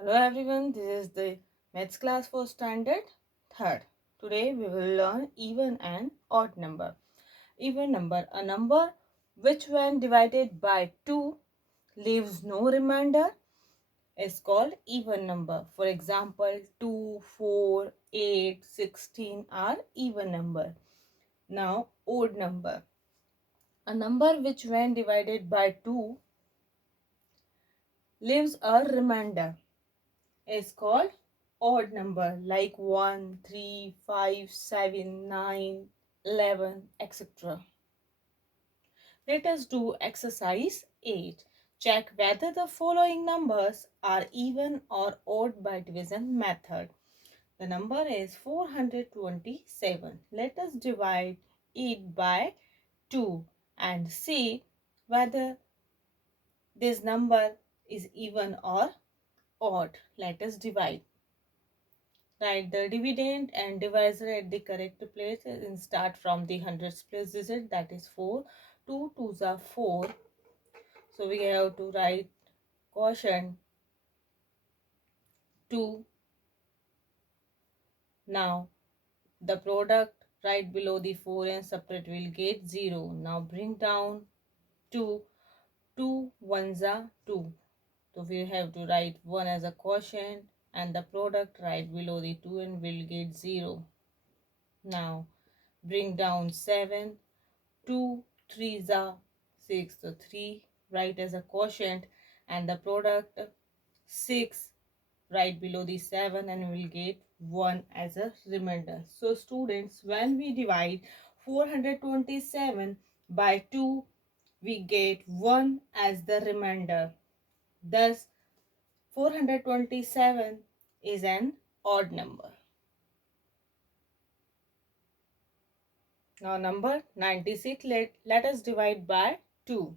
Hello everyone, this is the Maths class for standard 3rd. Today we will learn even and odd number. Even number, a number which when divided by 2 leaves no remainder is called even number. For example, 2, 4, 8, 16 are even number. Now odd number, a number which when divided by 2 leaves a remainder is called odd number, like 1, 3, 5, 7, 9, 11, etc. Let us do exercise 8. Check whether the following numbers are even or odd by division method. The number is 427. Let us divide it by 2 and see whether this number is even or odd. Let us divide. Write the dividend and divisor at the correct place and start from the hundreds place digit, that is 4. 2 2s are 4. So we have to write quotient 2. Now the product right below the 4 and separate will get 0. Now bring down 2. 2 1s are 2. So we have to write 1 as a quotient and the product right below the 2 and will get 0. Now bring down 7. 2 3s are 6, so 3 write as a quotient and the product 6 right below the 7 and we will get 1 as a remainder. So students, when we divide 427 by 2, we get 1 as the remainder. Thus 427 is an odd number. Now number 96, let us divide by 2.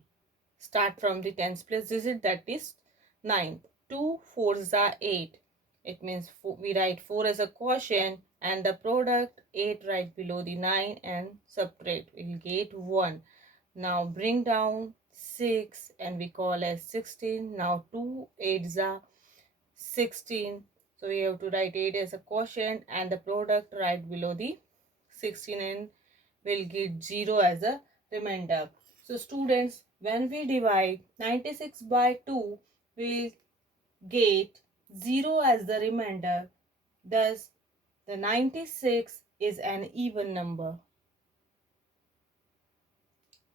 Start from the tens place digit, that is 9. 2 4s are 8. It means we write 4 as a quotient and the product 8 right below the 9 and separate. We will get 1. Now bring down 6 and we call as 16. Now 2 8s are 16. So we have to write 8 as a quotient and the product right below the 16 and will get 0 as a remainder. So students, when we divide 96 by 2, we will get 0 as the remainder. Thus, the 96 is an even number.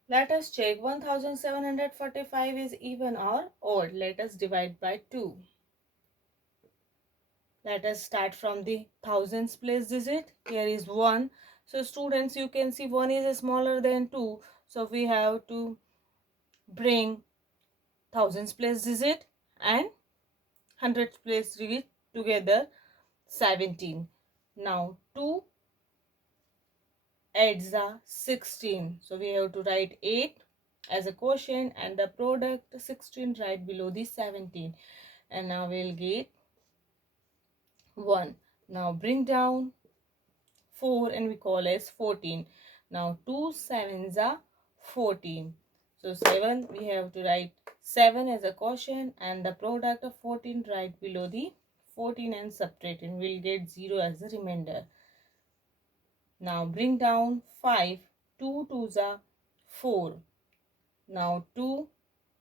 Let us check 1745 is even or odd. Let us divide by 2. Let us start from the thousands place digit. Here is 1. So students, you can see 1 is smaller than 2. So we have to bring thousands place digit and hundreds place digit together, 17. Now 2 adds are 16. So we have to write 8 as a quotient and the product 16 right below the 17. And now we'll get 1. Now bring down 4 and we call as 14. Now 2 sevens are 14. So 7, we have to write 7 as a quotient and the product of 14 right below the 14 and subtract and we'll get 0 as a remainder. Now bring down 5. 2 2s are 4. Now 2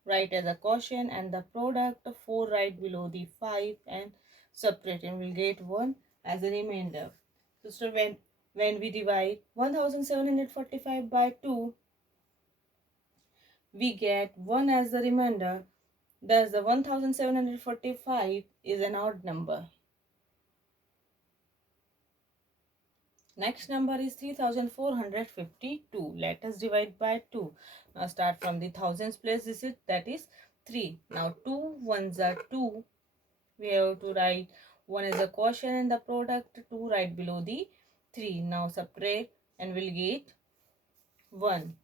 write as a quotient and the product of 4 right below the 5 and subtract and we'll get 1 as a remainder. So when we divide 1745 by 2, we get 1 as the remainder. Thus the 1745 is an odd number. Next number is 3452. Let us divide by 2. Now start from the thousands place digit, that is 3. Now 2 1s are 2. We have to write 1 as a quotient and the product 2 right below the 3. Now separate and we'll get 1.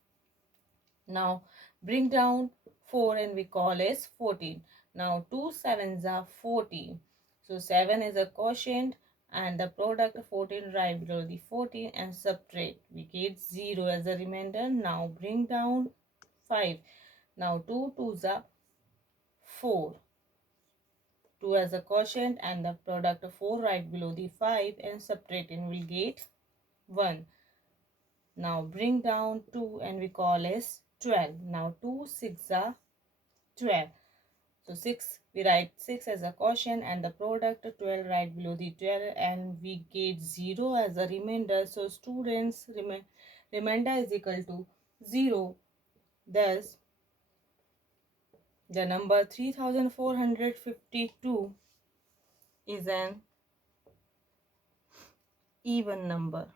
Now bring down 4 and we call as 14. Now 2 sevens are 14. So 7 is a quotient and the product 14 right below the 14 and subtract. We get 0 as a remainder. Now bring down 5. Now 2 2s are 4. 2 as a quotient and the product of 4 right below the 5 and subtract and we'll get 1. Now bring down 2 and we call as 12. Now 2 6 are 12. So 6, we write 6 as a quotient and the product 12 right below the 12 and we get 0 as a remainder. So students, remainder is equal to 0. Thus, the number 3452 is an even number.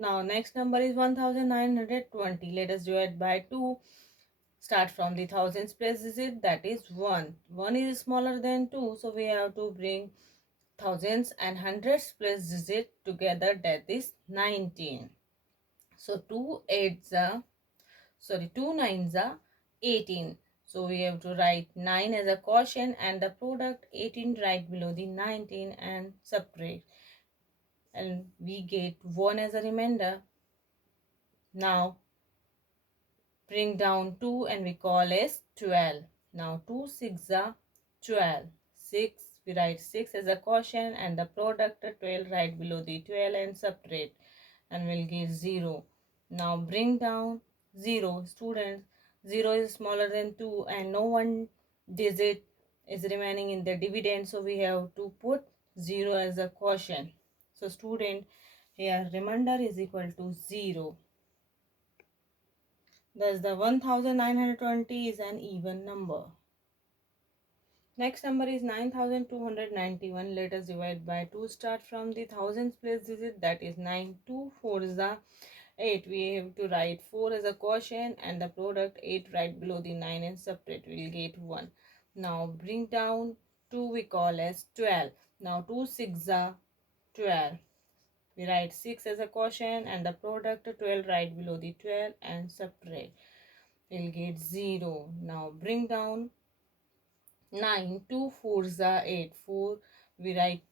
Now next number is 1920. Let us divide by 2. Start from the thousands place digit, that is 1. 1 is smaller than 2, so we have to bring thousands and hundreds place digit together, that is 19. So 2 nines are 18. So we have to write 9 as a quotient and the product 18 right below the 19 and subtract. And we get 1 as a remainder. Now bring down 2 and we call as 12. Now 2 6 are 12. 6, we write 6 as a quotient and the product 12 right below the 12 and subtract and we'll get 0. Now bring down 0. Students, 0 is smaller than 2 and no one digit is remaining in the dividend, so we have to put 0 as a quotient. So student, here remainder is equal to 0. Thus the 1920 is an even number. Next number is 9291. Let us divide by 2. Start from the thousands place digit, that is 9. 2 4 is the 8. We have to write 4 as a quotient and the product 8 right below the 9 and subtract. We will get 1. Now bring down 2, we call as 12. Now 2 6 are 12. We write 6 as a quotient and the product 12 right below the 12 and subtract. We'll get 0. Now bring down 9. 2 4s are 8. 4, we write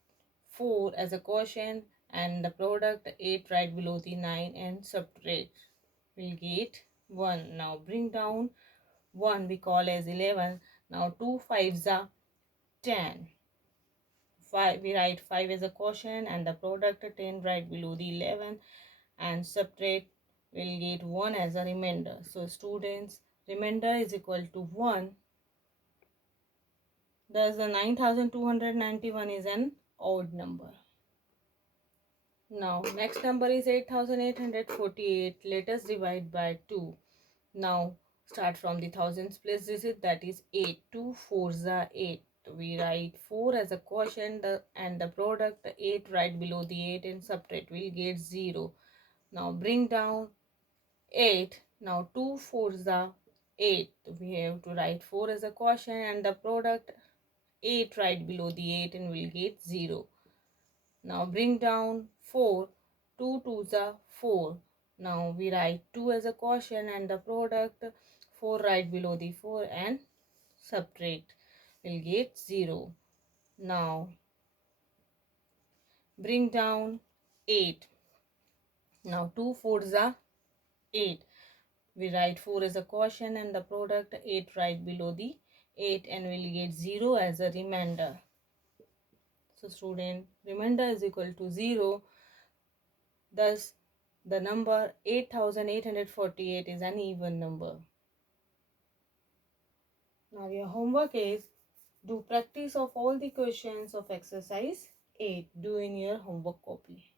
4 as a quotient and the product 8 right below the 9 and subtract. We'll get 1. Now bring down 1, we call as 11. Now 2 5s are 10. 5, we write 5 as a quotient and the product 10 right below the 11 and subtract. We'll get 1 as a remainder. So students, remainder is equal to 1. Thus the 9291 is an odd number. Now next number is 8848. Let us divide by 2. Now start from the thousands place digit, that is 8. 2 4s are 8. We write 4 as a quotient and the product 8 right below the 8 and subtract. We'll get 0. Now bring down 8. Now 2 4s are 8. We have to write 4 as a quotient and the product 8 right below the 8 and we'll get 0. Now bring down 4. 2 2s are 4. Now we write 2 as a quotient and the product 4 right below the 4 and subtract. We'll get 0. Now bring down 8. Now 2 4s are 8. We write 4 as a quotient and the product 8 right below the 8 and we'll get 0 as a remainder. So student, remainder is equal to 0. Thus the number 8848 is an even number. Now your homework is do practice of all the questions of exercise 8. Do in your homework copy.